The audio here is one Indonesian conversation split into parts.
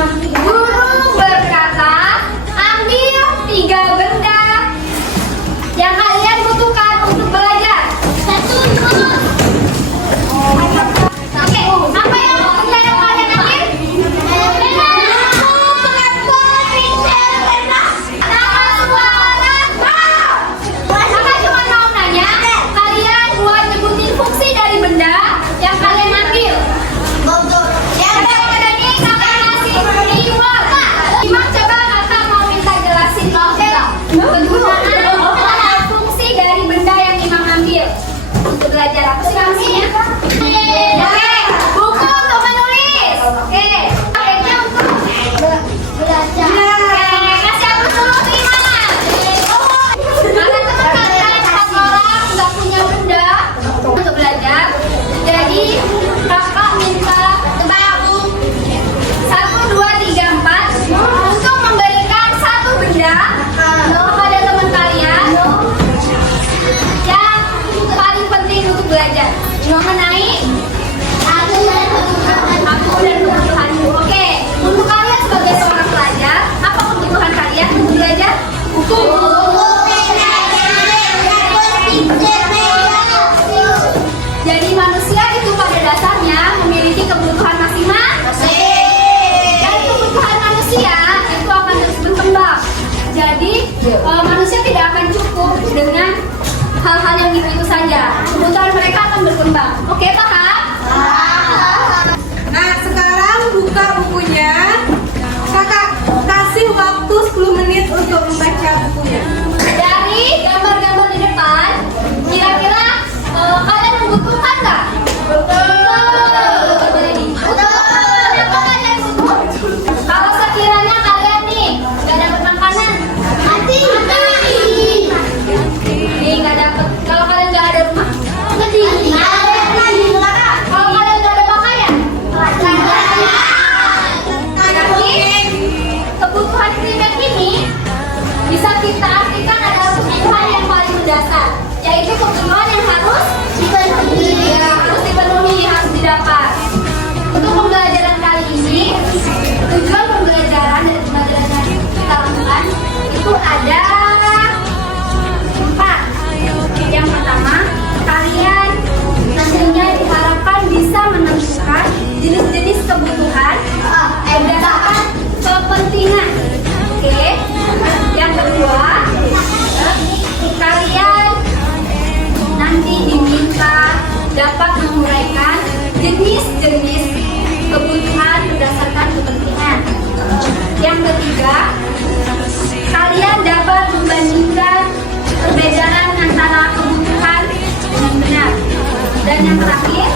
Guru berkata, ambil 3 benda yang kalian butuhkan untuk belajar. Oke, apa yang benda yang kalian ambil? Maka cuma mau nanya, kalian buat nyebutin fungsi dari benda yang kalian ambil. Imam, coba kakak mau minta jelasin penggunaan fungsi dari benda yang Imam ambil untuk belajar. Apa sih fungsinya? Oke, buku untuk menulis. Oke, paketnya untuk belajar. Kasih aku dulu ke Imam. Karena teman kalian 4 orang nggak punya benda untuk belajar, jadi kakak minta 1, 2, 3, 4 untuk memberikan 1 benda kepada teman kalian yang paling penting untuk belajar mengenai aku dan kebutuhanmu. Oke, untuk kalian sebagai seorang pelajar, apa kebutuhan kalian untuk belajar? Buku. Jadi manusia itu pada dasarnya memiliki kebutuhan masing-masing. Dan kebutuhan manusia itu akan terus berkembang. Jadi manusia tidak akan cukup dengan hal-hal yang itu saja. Kebutuhan mereka akan berkembang. Oke, paham? Nah, sekarang buka bukunya. Kakak kasih waktu 10 menit untuk membaca bukunya. Dari gambar-gambar di depan, kira-kira kalian membutuhkan nggak? Kalau sekiranya kalian nih nggak dapat makanan, mati. Nih nggak dapat. Kalau kalian nggak ada rumah, mati. Kalau kalian nggak ada pakaian, jadi kebutuhan primer ini bisa kita artikan adalah kebutuhan yang paling mendasar, yaitu kebutuhan yang harus dipenuhi, harus didapat. Untuk pembelajaran kali ini, tujuan pembelajaran dari pembelajaran yang kita lakukan itu ada 4. Yang pertama, kalian nantinya diharapkan bisa menentukan jenis-jenis kebutuhan berdasarkan kepentingan. Oke. Yang kedua, kalian nanti diminta dapat menguraikan jenis-jenis kebutuhan berdasarkan kepentingan. Yang ketiga, kalian dapat membandingkan perbedaan antara kebutuhan dengan benar. Dan yang terakhir,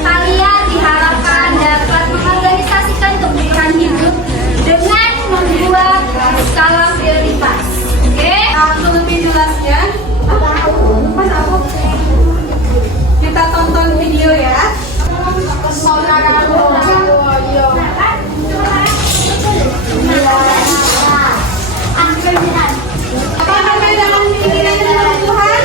kalian diharapkan dapat mengorganisasikan kebutuhan hidup dengan membuat skala prioritas. Oke? Untuk lebih jelasnya, kita tonton video ya. Apa perbedaan pikiran dan kebutuhan?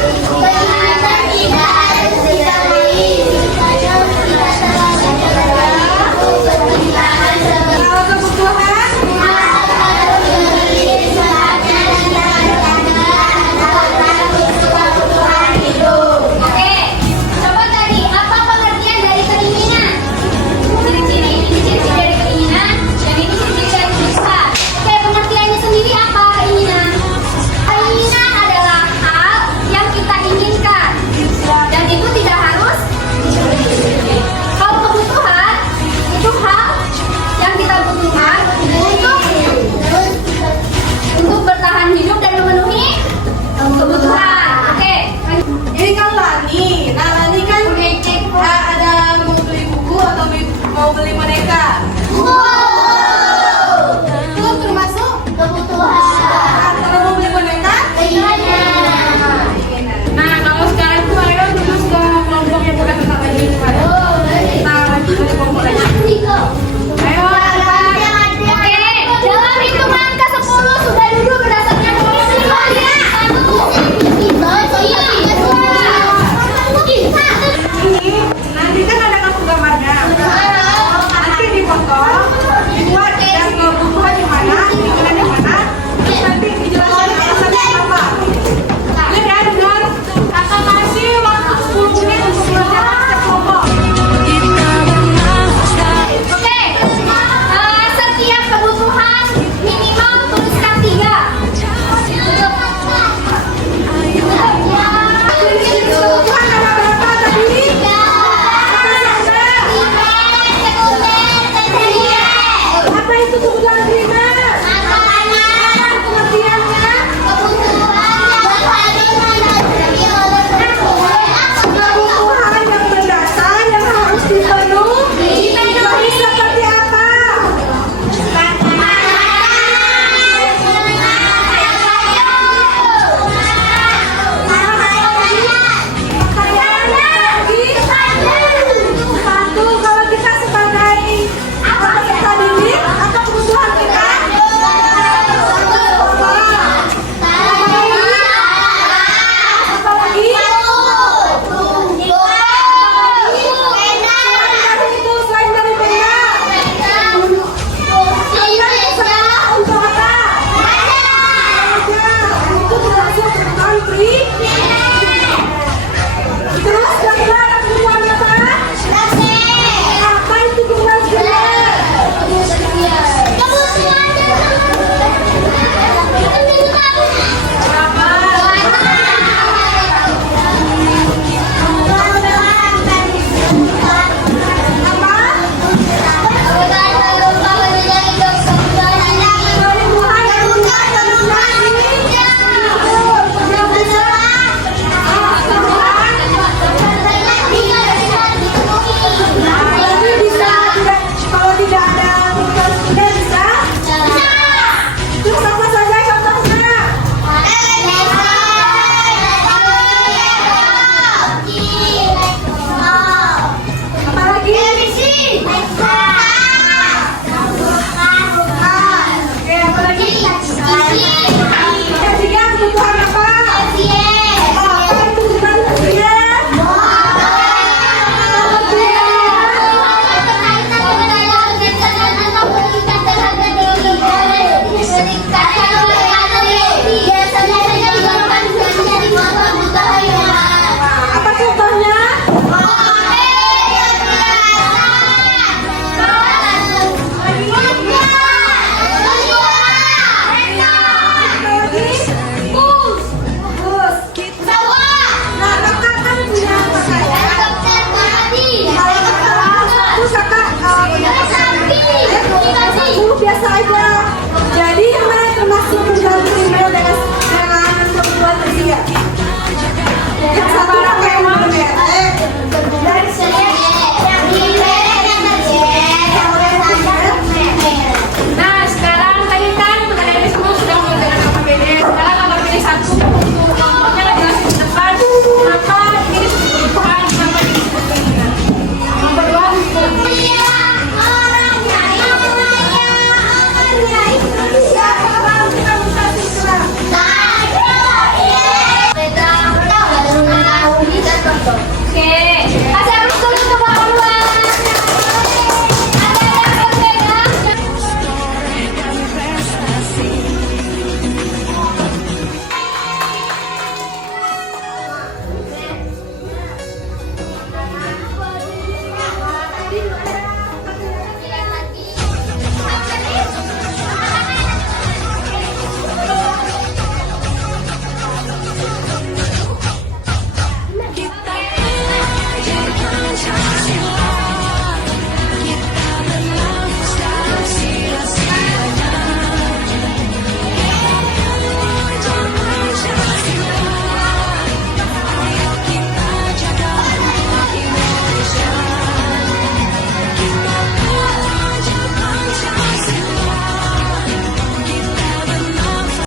kasih